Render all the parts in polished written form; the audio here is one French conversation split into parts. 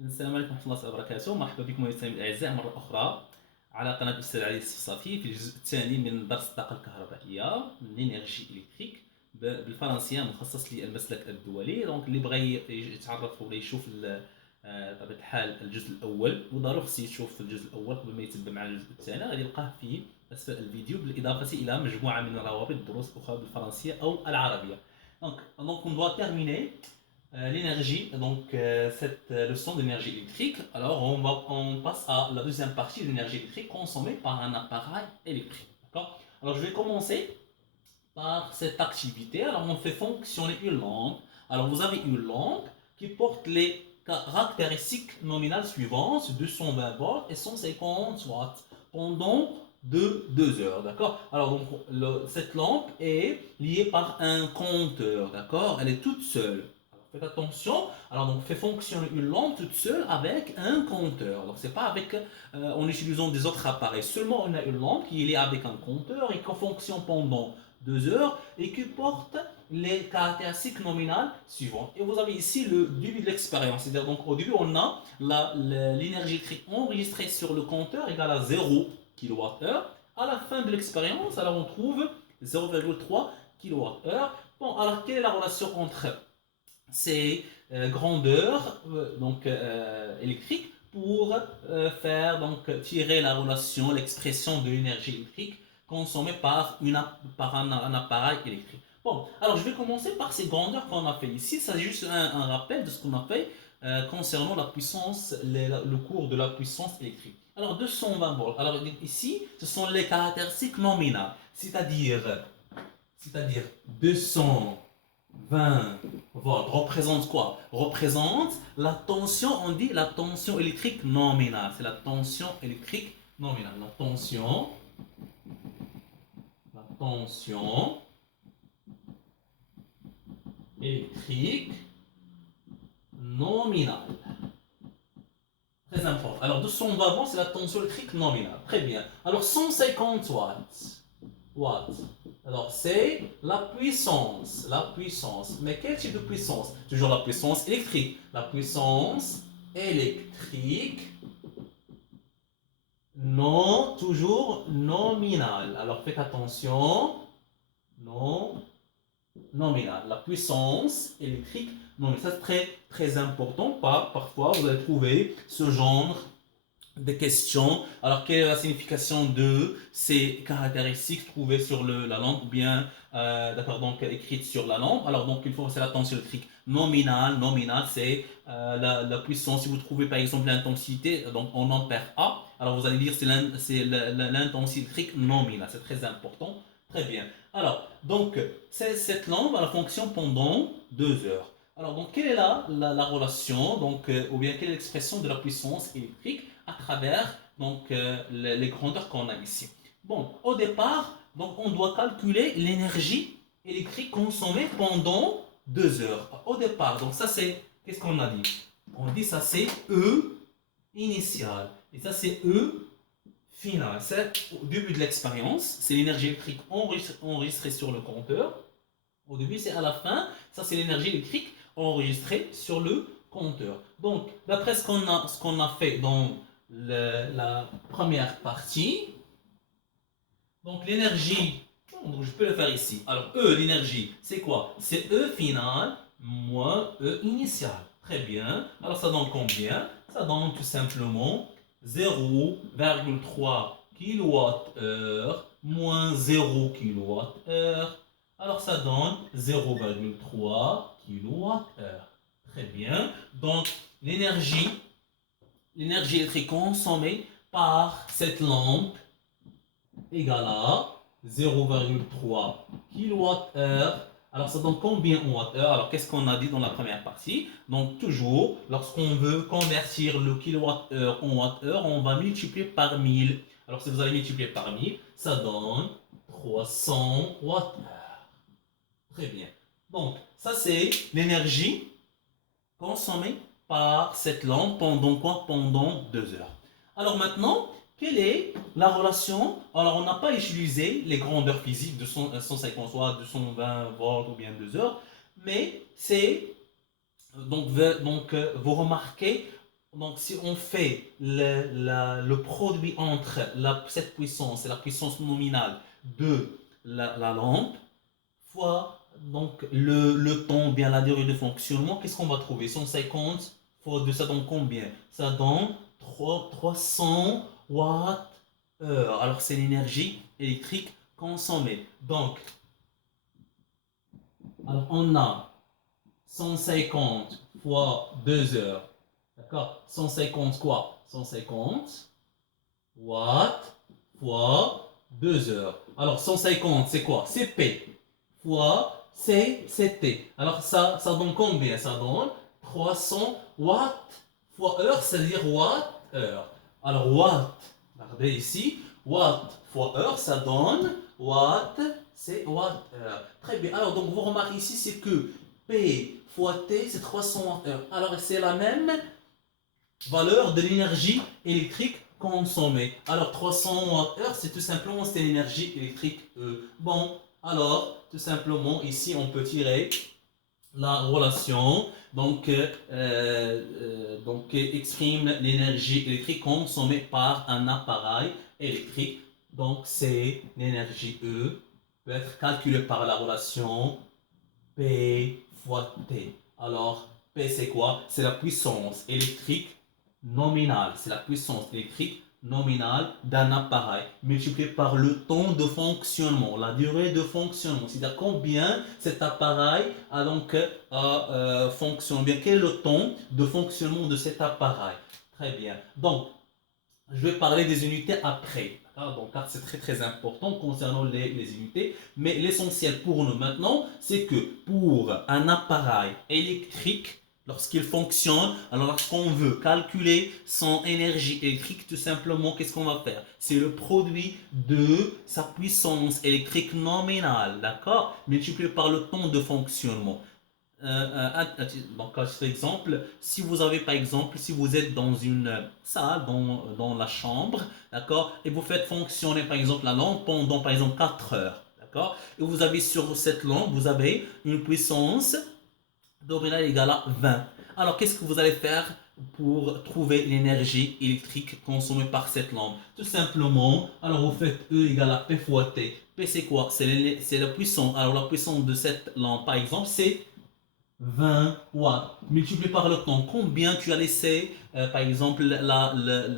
السلام عليكم ورحمة الله وبركاته، مرحبا بكم مستمعينا الأعزاء مرة أخرى على قناة الأستاذ علي الصفصافي في الجزء الثاني من درس الطاقة الكهربائية لينيرجي إلكتريك بالفرنسية مخصص للمسلك الدولي. دونك اللي بغى يتعرف ولا يشوف بطبيعة الحال الجزء الأول وضروري خصو يشوف الجزء الأول قبل ما يتبع مع الجزء الثاني، غادي يلقاه في أسفل الفيديو بالإضافة إلى مجموعة من روابط دروس أخرى بالفرنسية أو العربية. Donc on doit terminer l'énergie, donc cette leçon d'énergie électrique. Alors on passe à la deuxième partie de l'énergie électrique consommée par un appareil électrique. D'accord. Alors je vais commencer par cette activité. Alors on fait fonctionner une lampe. Alors vous avez une lampe qui porte les caractéristiques nominales suivantes, 220 volts et 150 watts pendant 2 heures, d'accord. Alors donc cette lampe est liée par un compteur, d'accord. Elle est toute seule. Faites attention. Alors donc fait fonctionner une lampe toute seule avec un compteur. Donc c'est pas avec en utilisant des autres appareils. Seulement on a une lampe qui est liée avec un compteur et qui fonctionne pendant 2 heures et qui porte les caractéristiques nominales suivantes. Et vous avez ici le début de l'expérience. C'est-à-dire donc au début on a l'énergie électrique enregistrée sur le compteur égale à 0 kWh. À la fin de l'expérience, alors on trouve 0,3 kWh. Bon, alors quelle est la relation entre ces grandeurs électriques pour faire donc tirer la relation, l'expression de l'énergie électrique consommée par un appareil électrique. Bon, alors je vais commencer par ces grandeurs qu'on a fait ici. C'est juste un rappel de ce qu'on a fait concernant la puissance, le cours de la puissance électrique. Alors 220 volts. Alors ici, ce sont les caractéristiques nominales, c'est-à-dire 220 volts représente quoi? Représente la tension, on dit la tension électrique nominale. C'est la tension électrique nominale. La tension électrique nominale. Très important. Alors 220 volts, c'est la tension électrique nominale. Très bien. Alors 150 watts. Alors c'est la puissance. Mais quel type de puissance? Toujours la puissance électrique. La puissance électrique non, toujours nominale. Alors faites attention. Non, nominale. La puissance électrique nominale. Ça c'est très très important. Parfois vous allez trouver ce genre des questions. Alors, quelle est la signification de ces caractéristiques trouvées sur la lampe ou bien donc écrites sur la lampe? Alors, donc, il faut c'est la tension électrique nominale. Nominale, c'est la puissance. Si vous trouvez par exemple l'intensité, donc en ampère A, alors vous allez dire c'est l'intensité électrique nominale. C'est très important. Très bien. Alors, donc, cette lampe, elle fonctionne pendant 2 heures. Alors, donc, quelle est la relation, donc, ou bien quelle est l'expression de la puissance électrique à travers donc, les grandeurs qu'on a ici? Bon, au départ, donc, on doit calculer l'énergie électrique consommée pendant 2 heures. Au départ, donc ça c'est, qu'est-ce qu'on a dit? On dit ça c'est E initial et ça c'est E final. C'est au début de l'expérience, c'est l'énergie électrique enregistrée sur le compteur. Au début, c'est à la fin, ça c'est l'énergie électrique enregistrée sur le compteur. Donc, d'après ce qu'on a fait dans la première partie, donc l'énergie, donc je peux le faire ici. Alors, E, l'énergie, c'est quoi? C'est E final moins E initial. Très bien. Alors, ça donne combien? Ça donne tout simplement 0,3 kWh moins 0 kWh. Alors, ça donne 0,3 kWh. Très bien. Donc, l'énergie électrique consommée par cette lampe égale à 0,3 kWh. Alors, ça donne combien en Wh? Alors, qu'est-ce qu'on a dit dans la première partie? Donc, toujours, lorsqu'on veut convertir le kWh en Wh, on va multiplier par 1000. Alors, si vous allez multiplier par 1000, ça donne 300 Wh. Très bien. Donc, ça, c'est l'énergie consommée par cette lampe pendant quoi? Pendant 2 heures. Alors maintenant, quelle est la relation? Alors, on n'a pas utilisé les grandeurs physiques de 150 watts, 220 volts ou bien 2 heures, mais c'est donc vous remarquez Donc, si on fait le produit entre cette puissance et la puissance nominale de la lampe, fois donc le temps, bien la durée de fonctionnement, qu'est-ce qu'on va trouver? 150 fois 2, ça donne combien? Ça donne 300 watts heure. Alors, c'est l'énergie électrique consommée. Donc, alors on a 150 fois 2 heures. D'accord? 150 quoi? 150 watts fois 2 heures. Alors 150, c'est quoi? C'est P fois C, c'est T. Alors ça donne combien? Ça donne 300 watts fois heure, c'est-à-dire watt heure. Alors watt, regardez ici, watt fois heure, ça donne watt, c'est watt heure. Très bien. Alors donc vous remarquez ici, c'est que P fois T, c'est 300 watts heure. Alors c'est la même valeur de l'énergie électrique consommée. Alors 300 Wh, c'est tout simplement c'est l'énergie électrique E. Bon, alors tout simplement ici on peut tirer la relation donc exprime l'énergie électrique consommée par un appareil électrique. Donc c'est l'énergie E peut être calculée par la relation P fois T. Alors, P c'est quoi? C'est la puissance électrique nominale. C'est la puissance électrique nominale d'un appareil multiplié par le temps de fonctionnement, la durée de fonctionnement. C'est-à-dire combien cet appareil a donc fonctionné. Bien, quel est le temps de fonctionnement de cet appareil? Très bien. Donc, je vais parler des unités après. Donc, car c'est très très important concernant les unités. Mais l'essentiel pour nous maintenant, c'est que pour un appareil électrique, lorsqu'il fonctionne, alors lorsqu'on veut calculer son énergie électrique, tout simplement, qu'est-ce qu'on va faire? C'est le produit de sa puissance électrique nominale, d'accord? Multiplié par le temps de fonctionnement. Donc, par exemple, si vous avez par exemple, si vous êtes dans une salle, dans la chambre, d'accord, et vous faites fonctionner par exemple la lampe pendant par exemple 4 heures, d'accord, et vous avez sur cette lampe, vous avez une puissance nominale égale à 20. Alors, qu'est-ce que vous allez faire pour trouver l'énergie électrique consommée par cette lampe? Tout simplement, alors vous faites E égale à P fois T. P c'est quoi? C'est la puissance. Alors, la puissance de cette lampe, par exemple, c'est 20 watts multiplié par le temps. Combien tu as laissé, par exemple,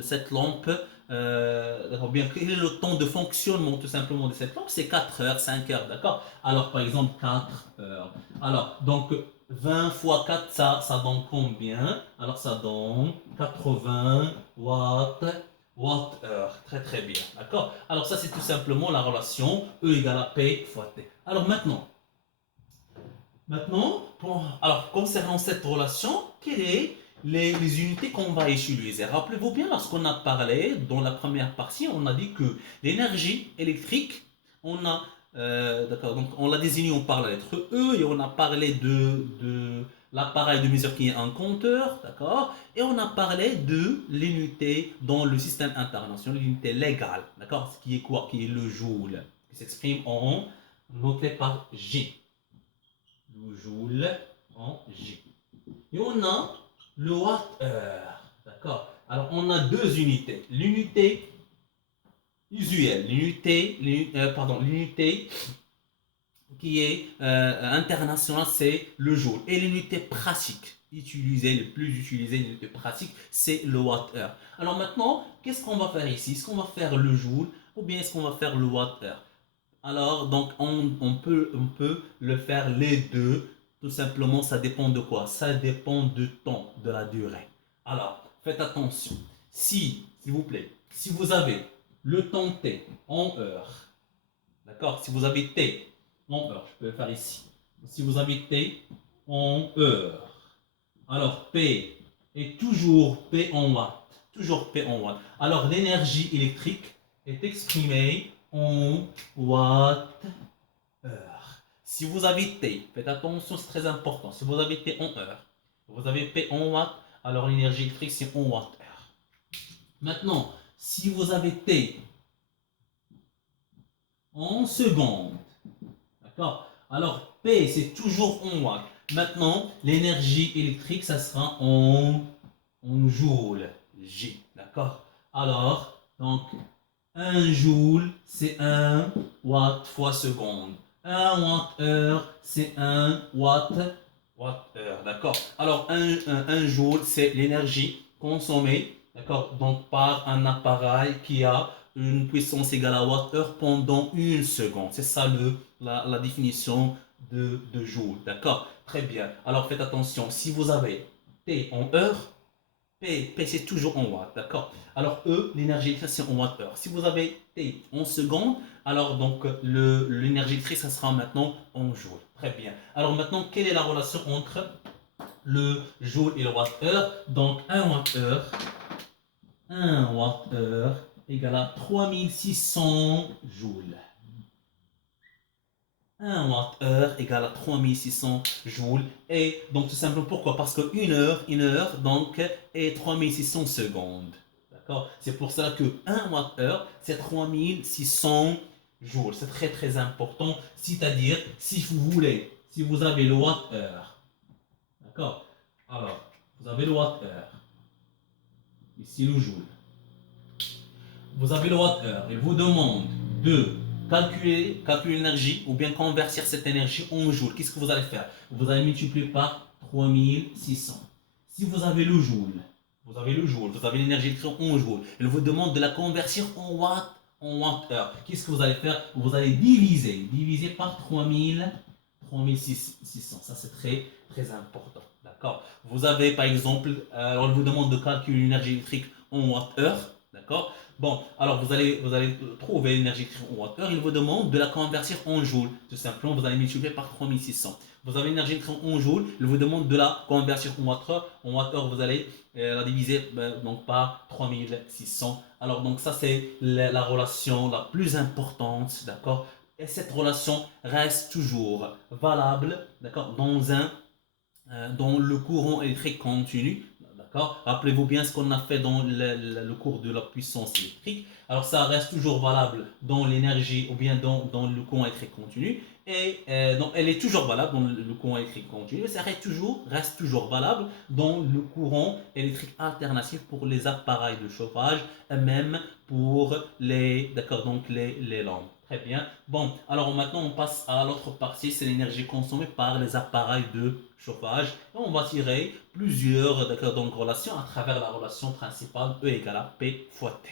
cette lampe, bien, quel est le temps de fonctionnement tout simplement de cette lampe? C'est 4 heures, 5 heures, d'accord? Alors, par exemple, 4 heures. Alors, donc, 20 fois 4, ça donne combien? Alors, ça donne 80 watts. Watt heure. Très très bien. D'accord? Alors, ça, c'est tout simplement la relation E égale à P fois T. Alors, maintenant, alors concernant cette relation, quelles sont les unités qu'on va utiliser? Rappelez-vous bien, lorsqu'on a parlé dans la première partie, on a dit que l'énergie électrique, d'accord, donc on l'a désigné par la lettre E et on a parlé de l'appareil de mesure qui est un compteur, d'accord, et on a parlé de l'unité dans le système international, l'unité légale, d'accord, ce qui est quoi? Qui est le joule, qui s'exprime en noté par J. Le joule en J. Et on a le watt-heure. D'accord? Alors, on a deux unités. L'unité usuelle, l'unité qui est internationale, c'est le joule. Et l'unité pratique, le plus utilisé, l'unité pratique, c'est le watt-heure. Alors maintenant, qu'est-ce qu'on va faire ici? Est-ce qu'on va faire le joule ou bien est-ce qu'on va faire le watt-heure? Alors, donc, on peut le faire les deux. Tout simplement, ça dépend de quoi? Ça dépend du temps, de la durée. Alors, faites attention. S'il vous plaît, si vous avez le temps T en heures, d'accord? Si vous avez T en heures, je peux le faire ici. Si vous avez T en heures, alors P est toujours P en watts. Toujours P en watts. Alors, l'énergie électrique est exprimée en watts heure. Si vous avez T, faites attention, c'est très important. Si vous avez T en heure, vous avez P en watts, alors l'énergie électrique c'est en watts heure. Maintenant, si vous avez T en secondes, d'accord? Alors P c'est toujours en watts. Maintenant, l'énergie électrique ça sera en en joule, J, d'accord? Alors, donc, 1 joule, c'est 1 watt fois seconde. 1 watt-heure, c'est 1 watt-heure, d'accord? Alors, un joule, c'est l'énergie consommée, d'accord? Donc, par un appareil qui a une puissance égale à watt-heure pendant une seconde. C'est ça la définition de joule, d'accord? Très bien. Alors, faites attention. Si vous avez T en heure, P c'est toujours en watts, d'accord? Alors E, l'énergie électrique, c'est en watts-heure. Si vous avez T en secondes, alors donc l'énergie électrique, ça sera maintenant en joule. Très bien. Alors maintenant, quelle est la relation entre le joule et le watt-heure? Donc 1 watt-heure égale à 3600 joules. 1 watt-heure égale à 3600 joules. Et donc tout simplement pourquoi? Parce que une heure donc est 3600 secondes. D'accord? C'est pour ça que 1 watt-heure c'est 3600 joules. C'est très très important. C'est-à-dire si vous voulez, si vous avez le watt-heure, d'accord? Alors, vous avez le watt-heure. Ici le joule. Vous avez le watt-heure. Il vous demande de calculer l'énergie ou bien convertir cette énergie en joule. Qu'est-ce que vous allez faire? Vous allez multiplier par 3600. Si vous avez le joule, vous avez l'énergie électrique en joule. Il vous demande de la convertir en watt-heure. Qu'est-ce que vous allez faire? Vous allez diviser par 3600. Ça, c'est très, très important. D'accord? Vous avez, par exemple, on vous demande de calculer l'énergie électrique en watt-heure. D'accord? Bon, alors vous allez trouver l'énergie électrique en watt-heure. Il vous demande de la convertir en joule. Tout simplement, vous allez multiplier par 3600. Vous avez l'énergie électrique en joule. Il vous demande de la convertir en watt-heure. En watt-heure, vous allez la diviser donc par 3600. Alors, donc ça, c'est la relation la plus importante. D'accord? Et cette relation reste toujours valable, d'accord, dans le courant électrique continu. D'accord. Rappelez-vous bien ce qu'on a fait dans le cours de la puissance électrique. Alors ça reste toujours valable dans l'énergie ou bien dans le courant électrique continu. Et donc elle est toujours valable dans le courant électrique continu, mais ça reste toujours valable dans le courant électrique alternatif pour les appareils de chauffage et même pour les lampes. Très bien. Bon, alors maintenant on passe à l'autre partie, c'est l'énergie consommée par les appareils de chauffage. Et on va tirer plusieurs donc, relations à travers la relation principale E égale à P fois T.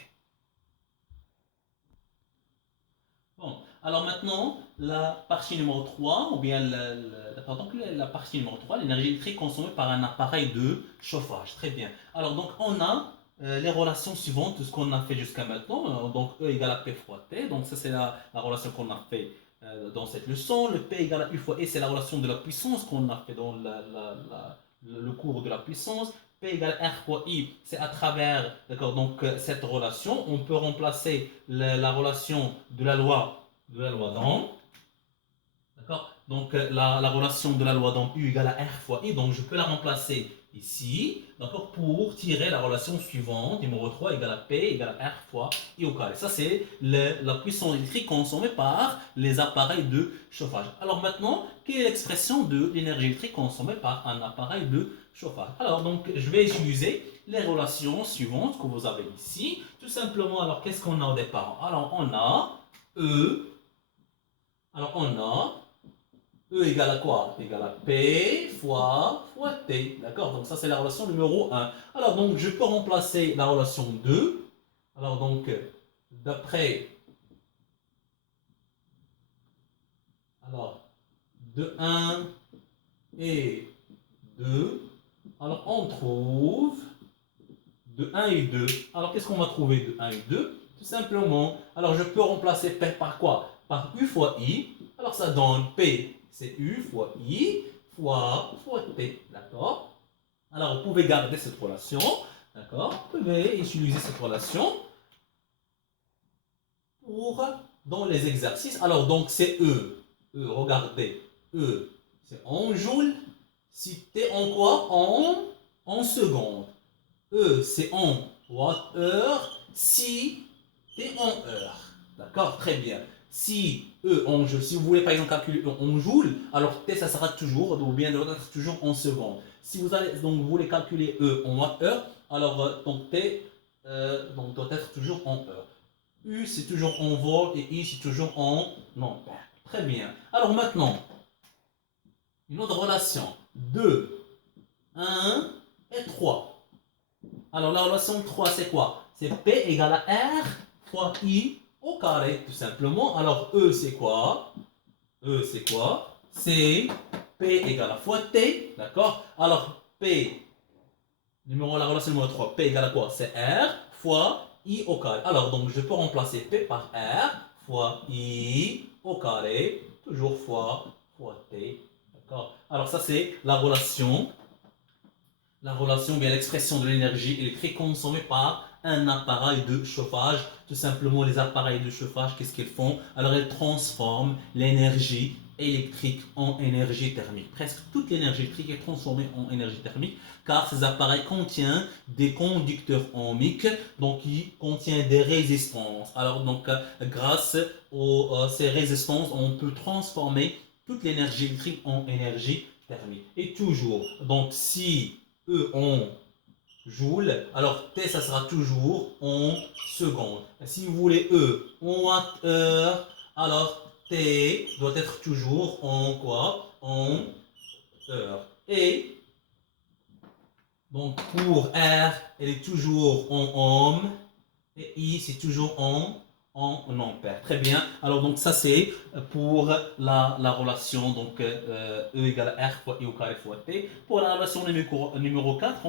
Bon, alors maintenant, la partie numéro 3 ou bien la partie numéro 3 l'énergie électrique consommée par un appareil de chauffage. Très bien. Alors donc on a les relations suivantes de ce qu'on a fait jusqu'à maintenant. Donc E égale à P fois T. Donc ça c'est la relation qu'on a fait dans cette leçon. Le P égale à U fois E, c'est la relation de la puissance qu'on a fait dans le cours de la puissance. P égale R fois I, c'est à travers cette relation. On peut remplacer la relation de la loi d'Ohm. D'accord? Donc la relation de la loi d'Ohm U égale à R fois I. Donc je peux la remplacer ici, d'accord, pour tirer la relation suivante, numéro 3 égale à P égale à R fois I au carré. Ça c'est la puissance électrique consommée par les appareils de chauffage. Alors maintenant, quelle est l'expression de l'énergie électrique consommée par un appareil de chauffage? Alors donc je vais utiliser les relations suivantes que vous avez ici. Tout simplement, alors qu'est-ce qu'on a au départ? Alors on a E, alors on a E égale à quoi? Égale à P fois T. D'accord? Donc ça c'est la relation numéro 1. Alors donc je peux remplacer la relation 2. Alors donc d'après de 1 et 2, alors on trouve de 1 et 2. Alors qu'est-ce qu'on va trouver de 1 et 2? Tout simplement, alors je peux remplacer P par quoi? Par U fois I. Alors ça donne P, c'est U fois I fois T. D'accord? Alors vous pouvez garder cette relation. D'accord? Vous pouvez utiliser cette relation pour dans les exercices. Alors donc c'est E. E, regardez. E, c'est en joules. Si T en quoi? En secondes. E, c'est en watt-heure. Si T en heure. D'accord? Très bien. Si E en joule, si vous voulez par exemple calculer E en joule, alors T ça sera toujours, ou bien toujours en secondes. Si vous allez donc vous voulez calculer E en watt-heure, Alors, donc T donc, doit être toujours en heure. U, c'est toujours en vol et I, c'est toujours en ampère. Très bien. Alors maintenant, une autre relation. 2, 1 et 3. Alors la relation 3, c'est quoi? C'est P égale à R fois I au carré, tout simplement. Alors E, c'est quoi? E, c'est quoi? C'est P égale à fois T, d'accord? Alors P, la relation numéro 3, P égale à quoi? C'est R fois I au carré. Alors donc je peux remplacer P par R fois I au carré, toujours fois T, d'accord? Alors ça c'est la relation, bien l'expression de l'énergie électrique consommée par un appareil de chauffage. Tout simplement, les appareils de chauffage, qu'est-ce qu'ils font? Alors, ils transforment l'énergie électrique en énergie thermique. Presque toute l'énergie électrique est transformée en énergie thermique car ces appareils contiennent des conducteurs ohmiques, donc qui contiennent des résistances. Alors, donc, grâce à ces résistances, on peut transformer toute l'énergie électrique en énergie thermique. Et toujours, donc si E en joule, alors T, ça sera toujours en secondes. Si vous voulez E en watts-heure, alors T doit être toujours en quoi? En heure. Et donc pour R, elle est toujours en ohm. Et I, c'est toujours en ampère. Très bien. Alors, donc, ça, c'est pour la relation donc, E égale R fois I au carré fois T. Pour la relation numéro 4,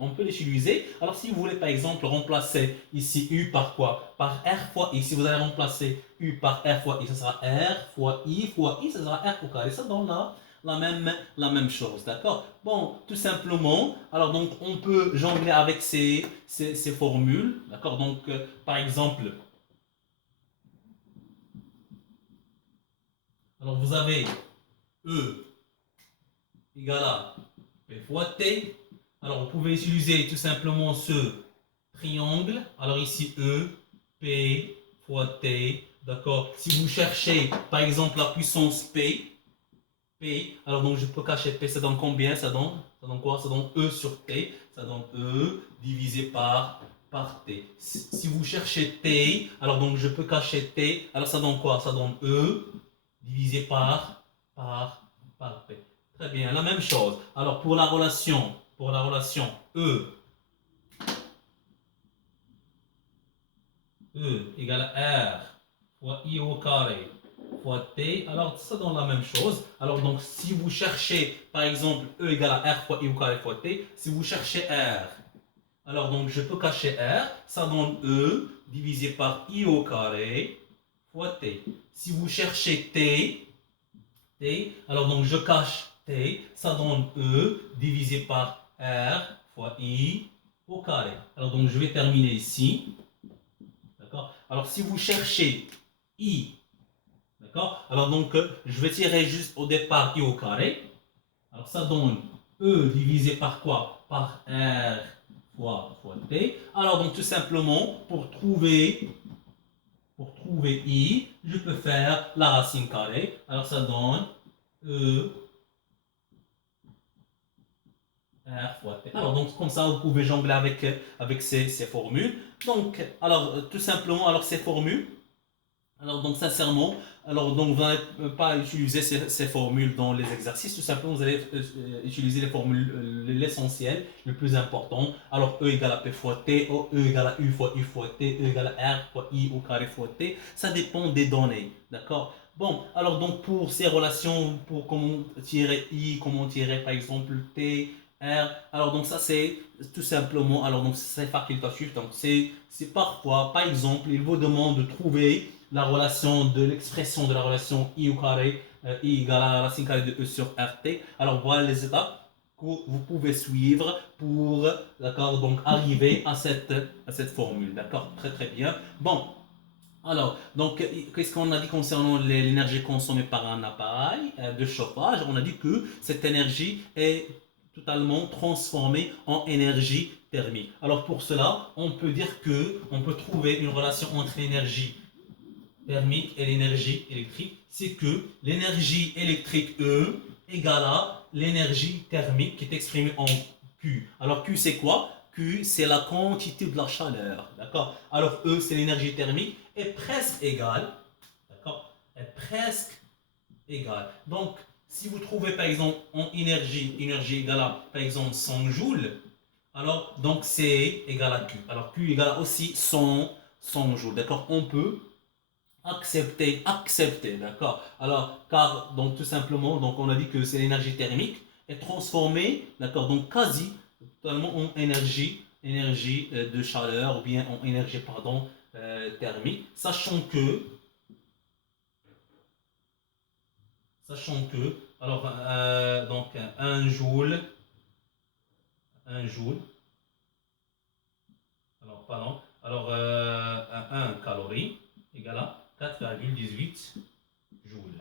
on peut l'utiliser. Alors, si vous voulez, par exemple, remplacer ici U par quoi? Par R fois I. Si vous allez remplacer U par R fois I, ça sera R fois I, ça sera R au carré. Ça donne là la même chose, d'accord? Bon, tout simplement, alors donc on peut jongler avec ces formules, d'accord? Donc, par exemple, alors vous avez E égale à P fois T. Alors vous pouvez utiliser tout simplement ce triangle. Alors ici E, P fois T, d'accord? Si vous cherchez par exemple la puissance P, alors donc je peux cacher P, ça donne combien? Ça donne quoi? Ça donne E sur T, ça donne E divisé par T. Si vous cherchez T, alors donc je peux cacher T, alors ça donne quoi? Ça donne E divisé par, par P. Très bien, la même chose. Alors pour la relation E égale à R fois I au carré fois T, alors ça donne la même chose. Alors donc si vous cherchez par exemple E égale à R fois I au carré fois T, si vous cherchez R, alors donc je peux cacher R, ça donne E divisé par I au carré fois T. Si vous cherchez T, alors donc je cache T, ça donne E divisé par R fois I au carré. Alors donc je vais terminer ici. D'accord? Alors si vous cherchez I, d'accord? Alors donc je vais tirer juste au départ I au carré. Alors ça donne E divisé par quoi? Par R fois T. Alors donc tout simplement pour trouver I, je peux faire la racine carrée. Alors ça donne E R fois T. Alors donc comme ça vous pouvez jongler avec ces formules. Donc alors tout simplement alors ces formules. Alors donc sincèrement, alors donc vous n'allez pas utiliser ces formules dans les exercices, tout simplement vous allez utiliser les formules, l'essentiel, le plus important. Alors E égale à P fois T, E égale à U fois I fois T, E égale à R fois I au carré fois T, ça dépend des données, d'accord? Bon, alors donc pour ces relations, pour comment tirer I, comment tirer par exemple T, R, alors donc ça c'est tout simplement, alors donc c'est facultatif, donc c'est parfois, par exemple, il vous demande de trouver la relation de l'expression de la relation I au carré, I égale à la racine carrée de E sur RT. Alors voilà les étapes que vous pouvez suivre pour donc arriver à cette formule. D'accord? Très très bien. Bon, alors, donc, qu'est-ce qu'on a dit concernant l'énergie consommée par un appareil de chauffage? On a dit que cette énergie est totalement transformée en énergie thermique. Alors, pour cela, on peut dire que on peut trouver une relation entre l'énergie thermique et l'énergie électrique. C'est que l'énergie électrique E égale à l'énergie thermique qui est exprimée en Q. Alors Q c'est quoi? Q c'est la quantité de la chaleur, d'accord? Alors E c'est l'énergie thermique, est presque égale, d'accord? Est presque égale. Donc si vous trouvez par exemple en énergie, énergie égale à par exemple 100 joules, alors donc c'est égal à Q. Alors Q égale aussi 100 joules, d'accord? On peut accepter, d'accord? Alors, car, donc tout simplement, donc on a dit que c'est l'énergie thermique est transformée, d'accord? Donc quasi totalement en énergie de chaleur ou bien en énergie, pardon, thermique, sachant que, alors, donc un joule, alors, pardon, alors, un calorie égale à 4,18 joules.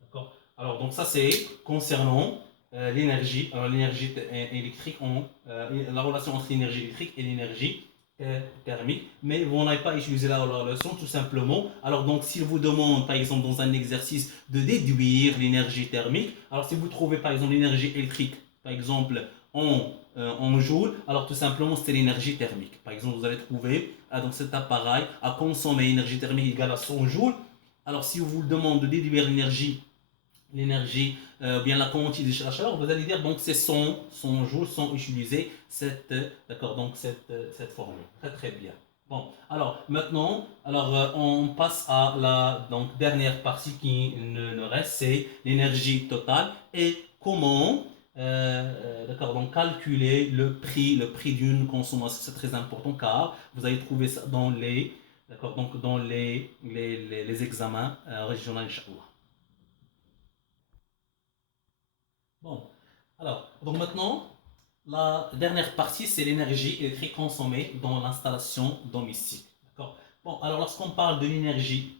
D'accord. Alors, donc ça, c'est concernant l'énergie. Alors, l'énergie électrique, la relation entre l'énergie électrique et l'énergie thermique. Mais vous n'avez pas utilisé la relation tout simplement. Alors, donc, s'il vous demande, par exemple, dans un exercice, de déduire l'énergie thermique, alors si vous trouvez, par exemple, l'énergie électrique, par exemple, en joules, alors tout simplement, c'est l'énergie thermique. Par exemple, vous allez trouver dans cet appareil à consommer énergie thermique égale à 100 joules. Alors, si on vous demande de déduire l'énergie, bien la quantité de la chaleur, vous allez dire donc c'est 100 joules sans utiliser cette formule. Très très bien. Bon, alors maintenant, on passe à la donc, dernière partie qui ne reste, c'est l'énergie totale et comment donc calculer le prix d'une consommation. C'est très important car vous allez trouver ça dans les examens régionaux, Inch'Allah. Bon, alors, donc maintenant, la dernière partie, c'est l'énergie électrique consommée dans l'installation domestique. D'accord. Bon, alors lorsqu'on parle de l'énergie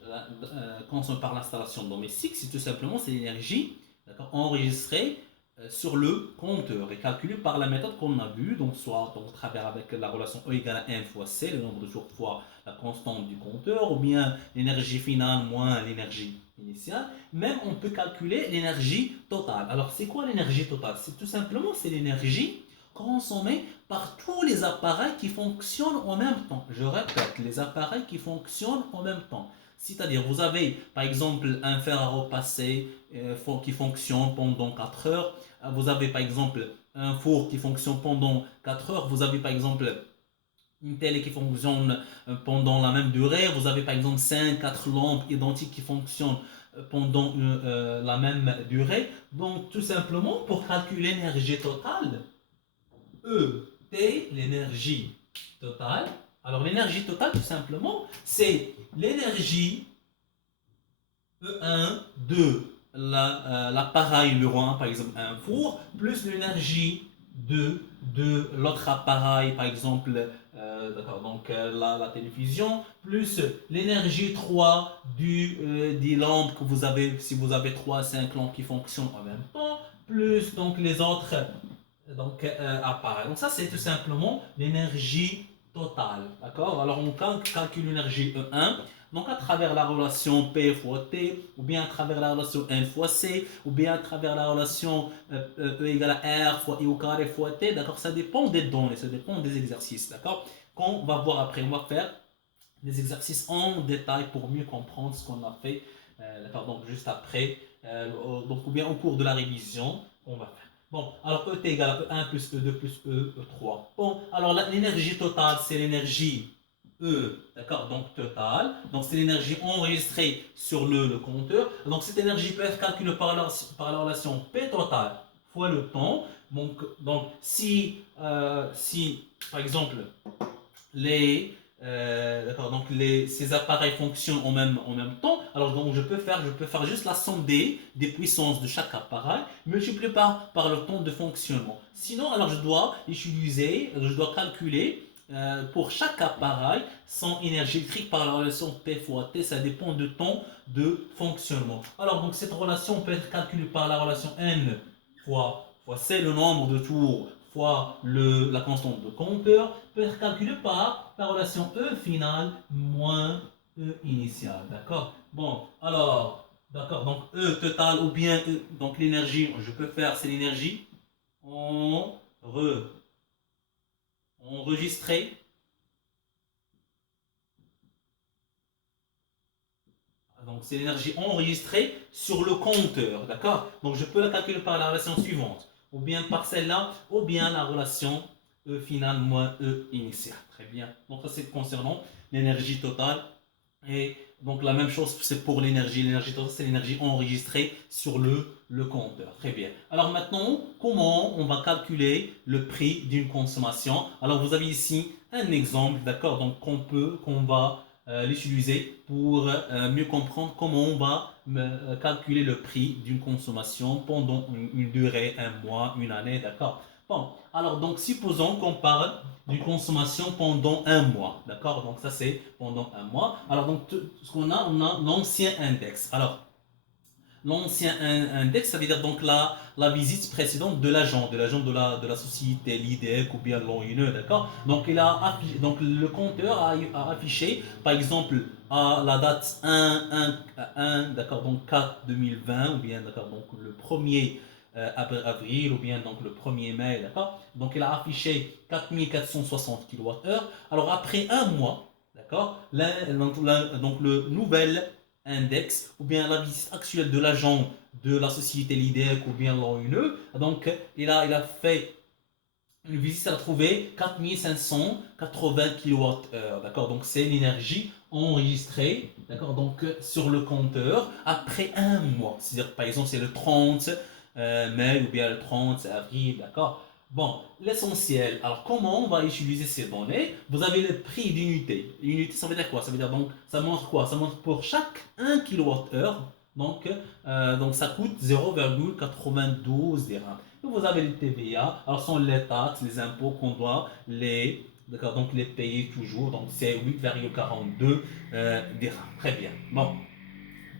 consommée par l'installation domestique, c'est tout simplement c'est l'énergie enregistrée sur le compteur et calculée par la méthode qu'on a vue, donc soit donc, à travers avec la relation E égale à M fois C, le nombre de jours fois la constante du compteur, ou bien l'énergie finale moins l'énergie initiale. Même on peut calculer l'énergie totale. Alors c'est quoi l'énergie totale? C'est tout simplement c'est l'énergie consommée par tous les appareils qui fonctionnent en même temps. Je répète, les appareils qui fonctionnent en même temps. C'est-à-dire, vous avez par exemple un fer à repasser qui fonctionne pendant 4 heures. Vous avez par exemple un four qui fonctionne pendant 4 heures. Vous avez par exemple une télé qui fonctionne pendant la même durée. Vous avez par exemple 5, 4 lampes identiques qui fonctionnent pendant la même durée. Donc, tout simplement, pour calculer l'énergie totale, T, l'énergie totale. Alors, l'énergie totale, tout simplement, c'est l'énergie E1 de l'appareil numéro 1, par exemple un four, plus l'énergie de l'autre appareil, par exemple la télévision, plus l'énergie 3 des lampes que vous avez, si vous avez 3 à 5 lampes qui fonctionnent en même temps, plus donc les autres appareils. Donc ça c'est tout simplement l'énergie totale. D'accord. Alors on calcule l'énergie E1 donc à travers la relation P fois T, ou bien à travers la relation N fois C, ou bien à travers la relation E égale à R fois I au carré fois T, d'accord. Ça dépend des données, ça dépend des exercices, d'accord. Qu'on va voir après, on va faire des exercices en détail pour mieux comprendre ce qu'on a fait, d'accord, donc juste après, donc ou bien au cours de la révision, on va faire. Bon, alors E t égale à E1 plus E2 plus E3. Bon, alors l'énergie totale, c'est l'énergie E, d'accord, donc totale. Donc c'est l'énergie enregistrée sur le compteur. Donc cette énergie peut être calculée par la relation P totale fois le temps. Donc si par exemple, ces appareils fonctionnent en même temps. Alors donc je peux faire juste la somme des puissances de chaque appareil multiplié par le temps de fonctionnement. Sinon, alors je dois calculer pour chaque appareil son énergie électrique par la relation P fois T. Ça dépend du temps de fonctionnement. Alors donc cette relation peut être calculée par la relation N fois C, le nombre de tours fois la constante de compteur, peut être calculé par la relation E finale moins E initiale. D'accord. Bon, alors, d'accord, donc E total ou bien E, donc l'énergie, je peux faire, c'est l'énergie en enregistré. Donc c'est l'énergie enregistrée sur le compteur, d'accord? Donc je peux la calculer par la relation suivante, ou bien par celle-là, ou bien la relation E final moins E initial. Très bien. Donc ça c'est concernant l'énergie totale. Et donc la même chose c'est pour l'énergie. L'énergie totale c'est l'énergie enregistrée sur le compteur. Très bien. Alors maintenant, comment on va calculer le prix d'une consommation? Alors vous avez ici un exemple, d'accord? Donc qu'on va l'utiliser pour mieux comprendre comment on va calculer le prix d'une consommation pendant une durée, un mois, une année, d'accord? Bon, alors donc supposons qu'on parle d'une consommation pendant un mois, d'accord? Donc ça c'est pendant un mois. Alors donc ce qu'on a, on a l'ancien index. Alors l'ancien index, ça veut dire donc la visite précédente de l'agent de la société, l'IDEC ou bien l'ONE, d'accord? Donc, donc le compteur a affiché, par exemple, à la date 1, d'accord, donc 4 2020, ou bien, d'accord, donc le 1er avril, ou bien donc le 1er mai, d'accord? Donc, il a affiché 4460 kWh. Alors, après un mois, d'accord, donc le nouvel index ou bien la visite actuelle de l'agent de la société LIDEC ou bien l'ONE. Donc, il a fait une visite, il a trouvé 4580 kWh. D'accord, donc c'est l'énergie enregistrée, d'accord, donc sur le compteur après un mois. C'est-à-dire, par exemple, c'est le 30 mai ou bien le 30 avril, d'accord. Bon, l'essentiel, alors comment on va utiliser ces données? Vous avez le prix d'unité. L'unité, ça veut dire quoi? Ça veut dire donc, ça montre quoi? Ça montre pour chaque 1 kWh, donc ça coûte 0,92 dirhams. Vous avez les TVA, alors ce sont les taxes, les impôts qu'on doit d'accord, donc les payer toujours, donc c'est 8,42 dirhams. Très bien. Bon,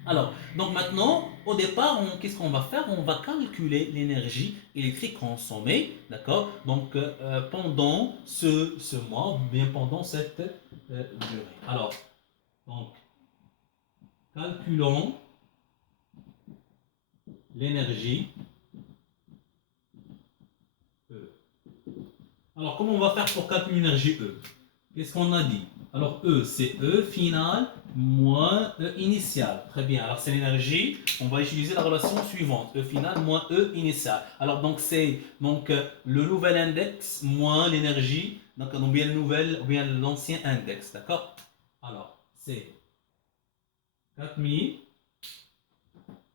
alors, donc maintenant, au départ, qu'est-ce qu'on va faire? On va calculer l'énergie électrique consommée, d'accord? Donc, pendant ce mois, ou bien pendant cette durée. Alors, donc, calculons l'énergie E. Alors, comment on va faire pour calculer l'énergie E? Qu'est-ce qu'on a dit? Alors, E, c'est E final moins E initial. Très bien. Alors, c'est l'énergie. On va utiliser la relation suivante. E final moins E initial. Alors, donc, c'est le nouvel index moins l'énergie. Donc, ou bien le nouvel, ou bien l'ancien index. D'accord? Alors, c'est 4000.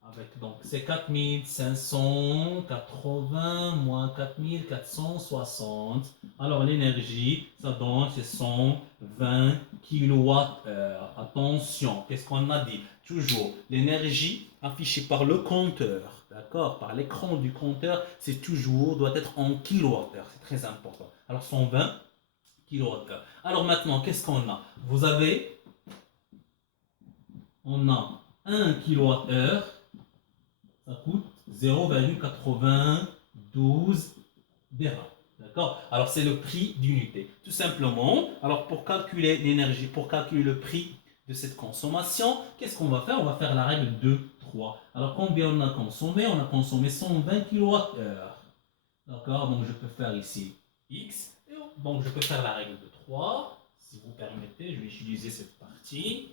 Avec donc c'est 4580 moins 4460. Alors l'énergie, ça donne c'est 120 kWh. Attention, qu'est-ce qu'on a dit? Toujours, l'énergie affichée par le compteur, d'accord, par l'écran du compteur, c'est toujours, doit être en kWh. C'est très important. Alors 120 kWh. Alors maintenant, qu'est-ce qu'on a? On a 1 kWh, ça coûte 0,92 dirhams. D'accord? Alors, c'est le prix d'unité. Tout simplement, alors pour calculer l'énergie, pour calculer le prix de cette consommation, qu'est-ce qu'on va faire? On va faire la règle 2, 3. Alors, combien on a consommé? On a consommé 120 kWh. D'accord? Donc, je peux faire ici X. Donc, je peux faire la règle de 3. Si vous permettez, je vais utiliser cette partie.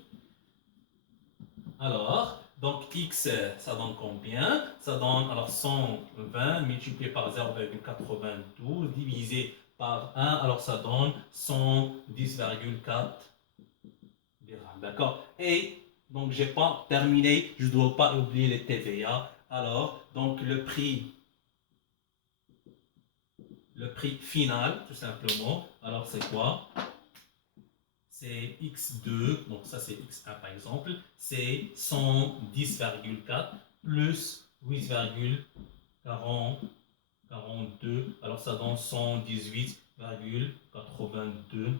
Alors, donc x, ça donne combien? Ça donne alors 120 multiplié par 0,92 divisé par 1, alors ça donne 110,4 dirhams. D'accord? Et donc, je n'ai pas terminé, je ne dois pas oublier les TVA. Alors, donc le prix final, tout simplement, alors c'est quoi? C'est x2, donc ça c'est x1 par exemple, c'est 110,4 plus 8,42, alors ça donne 118,82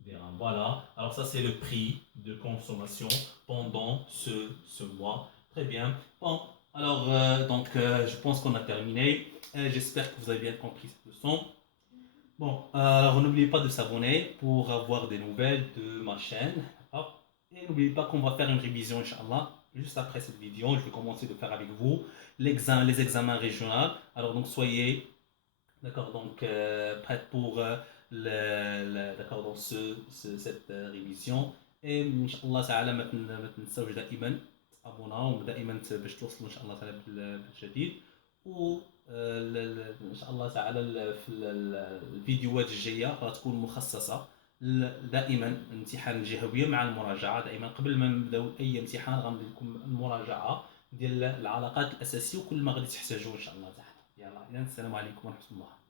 dirhams. Voilà, alors ça c'est le prix de consommation pendant ce mois. Très bien. Bon, alors je pense qu'on a terminé. J'espère que vous avez bien compris cette leçon. Bon, alors n'oubliez pas de s'abonner pour avoir des nouvelles de ma chaîne. Hop. Et n'oubliez pas qu'on va faire une révision, Inch'Allah. Juste après cette vidéo, je vais commencer de faire avec vous les examens régionaux. Alors donc soyez D'accord, donc prête pour d'accord, donc cette révision. Et Inch'Allah تعالى ما تنساوش دائما تابوناو دائما باش توصلوا ان شاء الله تعالى بالجديد. و ان شاء الله تعالى الفيديوهات الجايه غتكون مخصصه دائما امتحان الجهويه مع المراجعه. دائما قبل ما نبداو اي امتحان غندير لكم المراجعه ديال العلاقات الاساسيه وكل ما غادي تحتاجوه ان شاء الله تعالى. يلا اذا السلام عليكم ورحمه الله.